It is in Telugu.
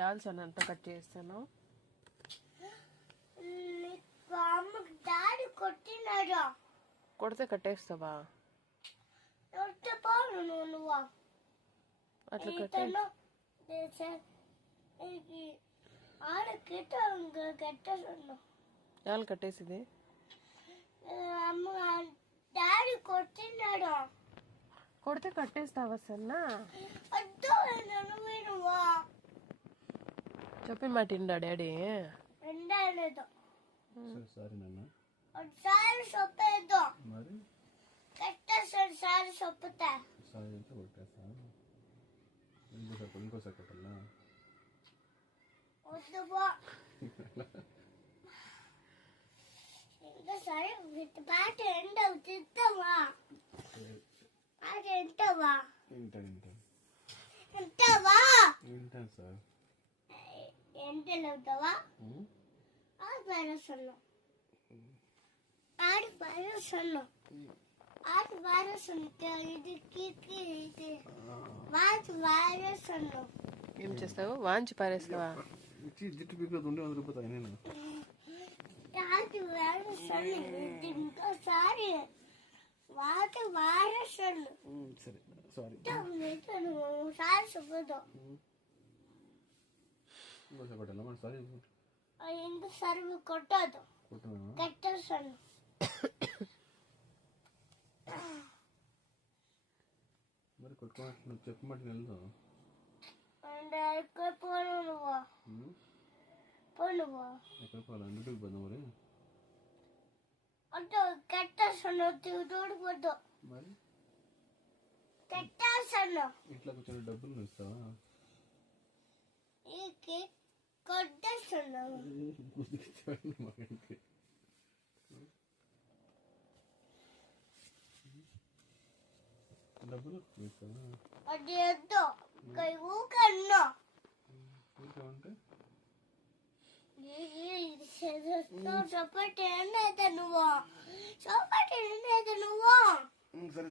యాల్సన్ అంతా కట్ చేస్తాను. డాడీ కొట్టినాడు. కొడితే కట్టేస్తావా? నువ్వు అట్లా కట్టే యాలు కట్టేసిది. డాడీ కొట్టినాడు. కొడితే కట్టేస్తావా సన్నా? చెప్పిన మాట ఇండా డాడీ? సారీ నాన్న. ఒకసారి సొప్పేద్దు మరి కట్టేస్తాడు. సారి సొప్పుతా సారీ అంటే కొట్టేస్తా. ఇంకోసారి కొట్టాలా? వద్దు బా. ఇంకోసారి పాట ఎండవు తిద్దామా? పాట ఎంటావా? ఎంటావా? వింటాను సార్. ఎంటలు అవుతావా? ఆడు పారేస్తాను. ఆడు పారేస్తాను. ఆడు పారేస్తాను. ఇది ఇది వాచి పారేస్తాను. ఏం చేస్తావు? వాంచి పారేస్తావా? జిట్టు పీకులో ఉండే 100 రూపాయలు నేను ఆడు పారేస్తాను. ఇంకోసారి వాటి పారేస్తాను. సరే సారీ. సారి చెప్పదు. ఇంకోసారి కొట్టాలా? మరి సారీ ఇంకోసారి కొట్టదు. కట్టేస్తాను. మరి కొట్టుకోమంటే నువ్వు చెప్పమంటే వెళ్దాం. ఎక్కడ పోను నువ్వు? పోనువా? ఎక్కడ పోవాలి? అందుకు పోదాం మరి. అంటే కట్టేస్తాను. తోడిపోద్దు. మరి కట్టేస్తాను. ఇట్లా కూర్చొని డబ్బులు నువ్వు ఇస్తావా? కొట్టేస్తాను. డబ్బులు ఇస్తావా? అది వద్దు. ఊకన్నా ఊరికావంటే సపోర్ట్ ఏంటైతే నువ్వు సపోర్ట్ ఏంటైతే నువ్వు సరే.